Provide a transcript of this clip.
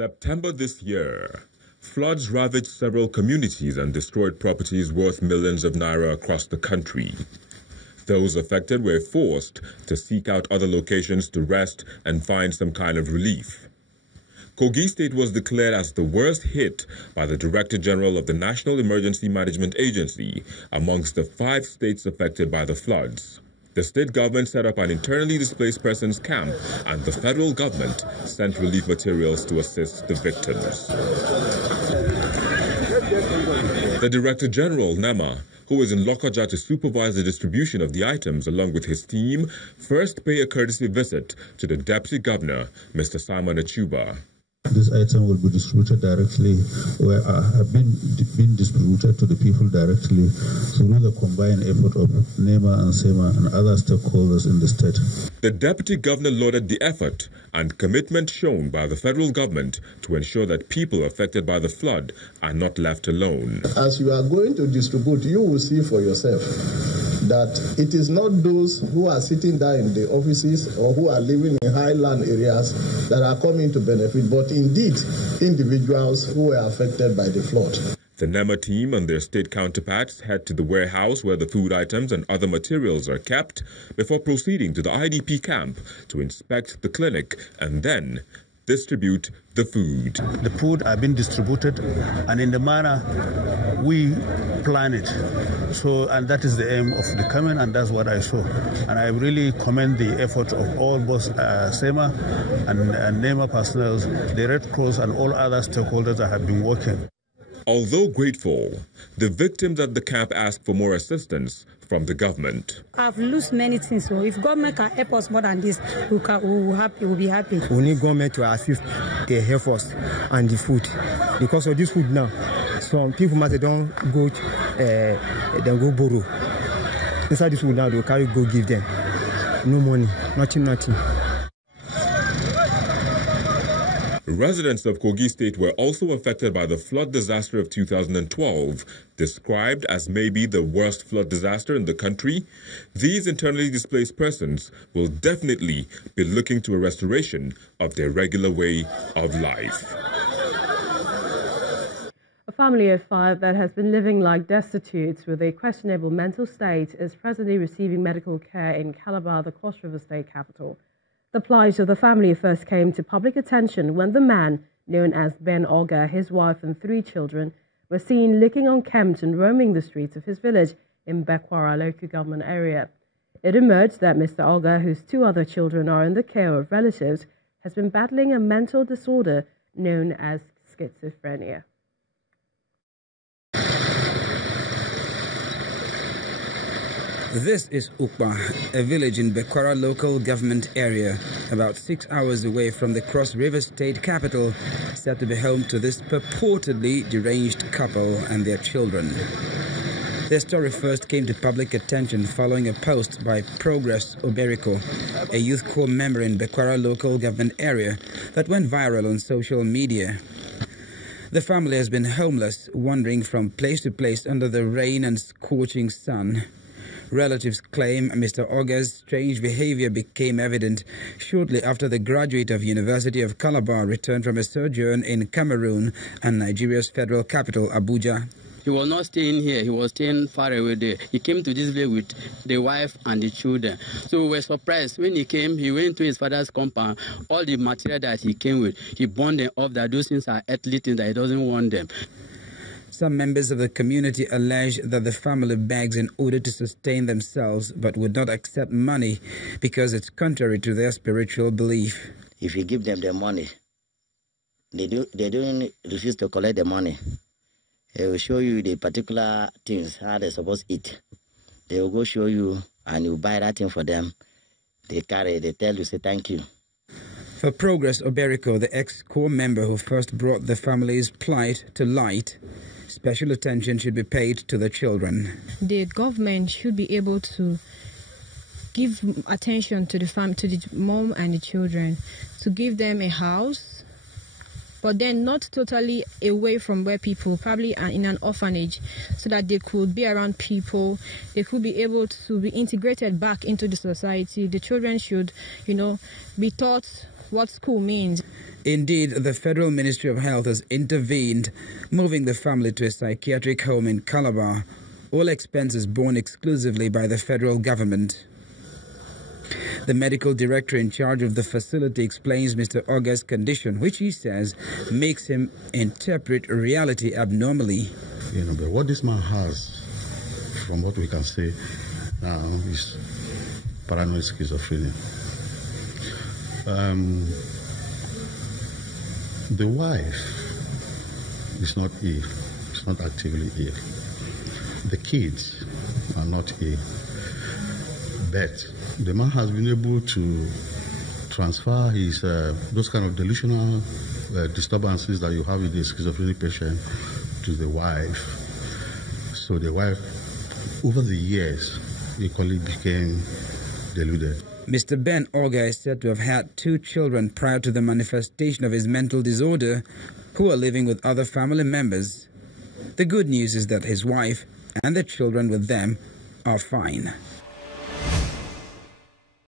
September this year, floods ravaged several communities and destroyed properties worth millions of naira across the country. Those affected were forced to seek out other locations to rest and find some kind of relief. Kogi State was declared as the worst hit by the Director General of the National Emergency Management Agency amongst the 5 states affected by the floods. The state government set up an internally displaced persons camp, and the federal government sent relief materials to assist the victims. The Director General, NEMA, who is in Lokoja to supervise the distribution of the items along with his team, first paid a courtesy visit to the Deputy Governor, Mr. Simon Achuba. This item will be distributed directly, have been distributed to the people directly through the combined effort of NEMA and SEMA and other stakeholders in the state. The Deputy Governor lauded the effort and commitment shown by the federal government to ensure that people affected by the flood are not left alone. As you are going to distribute, you will see for yourself that it is not those who are sitting there in the offices or who are living in highland areas that are coming to benefit, but indeed individuals who were affected by the flood. The NEMA team and their state counterparts head to the warehouse where the food items and other materials are kept before proceeding to the IDP camp to inspect the clinic and then distribute the food. The food have been distributed and in the manner we plan it. So, and that is the aim of the coming, and that's what I saw. And I really commend the effort of all both SEMA and NEMA personnel, the Red Cross and all other stakeholders that have been working. Although grateful, the victims at the camp asked for more assistance from the government. I've lost many things, so if government can help us more than this, we'll be happy. We need government to assist the health force and the food. Because of this food now, some people must don't go, they go borrow. Inside this food now, they'll carry go give them. No money, nothing. Residents of Kogi State were also affected by the flood disaster of 2012, described as maybe the worst flood disaster in the country. These internally displaced persons will definitely be looking to a restoration of their regular way of life. A family of 5 that has been living like destitutes with a questionable mental state is presently receiving medical care in Calabar, the Cross River State capital. The plight of the family first came to public attention when the man, known as Ben Oga, his wife and 3 children, were seen looking unkempt and roaming the streets of his village in Bekwara local government area. It emerged that Mr. Oga, whose 2 other children are in the care of relatives, has been battling a mental disorder known as schizophrenia. This is Ukba, a village in Bekwara local government area, about 6 hours away from the Cross River State capital, said to be home to this purportedly deranged couple and their children. Their story first came to public attention following a post by Progress Oberiko, a youth corps member in Bekwara local government area, that went viral on social media. The family has been homeless, wandering from place to place under the rain and scorching sun. Relatives claim Mr. Oga's strange behavior became evident shortly after the graduate of University of Calabar returned from a sojourn in Cameroon and Nigeria's federal capital, Abuja. He was not staying here, he was staying far away there. He came to this village with the wife and the children. So we were surprised. When he came, he went to his father's compound. All the material that he came with, he burned them off, that those things are earthly things, that he doesn't want them. Some members of the community allege that the family begs in order to sustain themselves but would not accept money because it's contrary to their spiritual belief. If you give them the money, they don't refuse to collect the money. They will show you the particular things, how they're supposed to eat. They will go show you and you buy that thing for them. They carry, they tell you, say thank you. For Progress Oberiko, the ex-corps member who first brought the family's plight to light, special attention should be paid to the children. The government should be able to give attention to the mom and the children, to give them a house, but then not totally away from where people probably are, in an orphanage, so that they could be around people, they could be able to be integrated back into the society. The children should, be taught what school means. Indeed, the Federal Ministry of Health has intervened, moving the family to a psychiatric home in Calabar, all expenses borne exclusively by the federal government. The medical director in charge of the facility explains Mr. Oga's condition, which he says makes him interpret reality abnormally. But what this man has, from what we can say now, is paranoid schizophrenia. The wife is not ill, is not actively ill. The kids are not ill. But the man has been able to transfer his those kind of delusional disturbances that you have with the schizophrenic patient to the wife. So the wife, over the years, equally became deluded. Mr. Ben Oga is said to have had 2 children prior to the manifestation of his mental disorder, who are living with other family members. The good news is that his wife and the children with them are fine.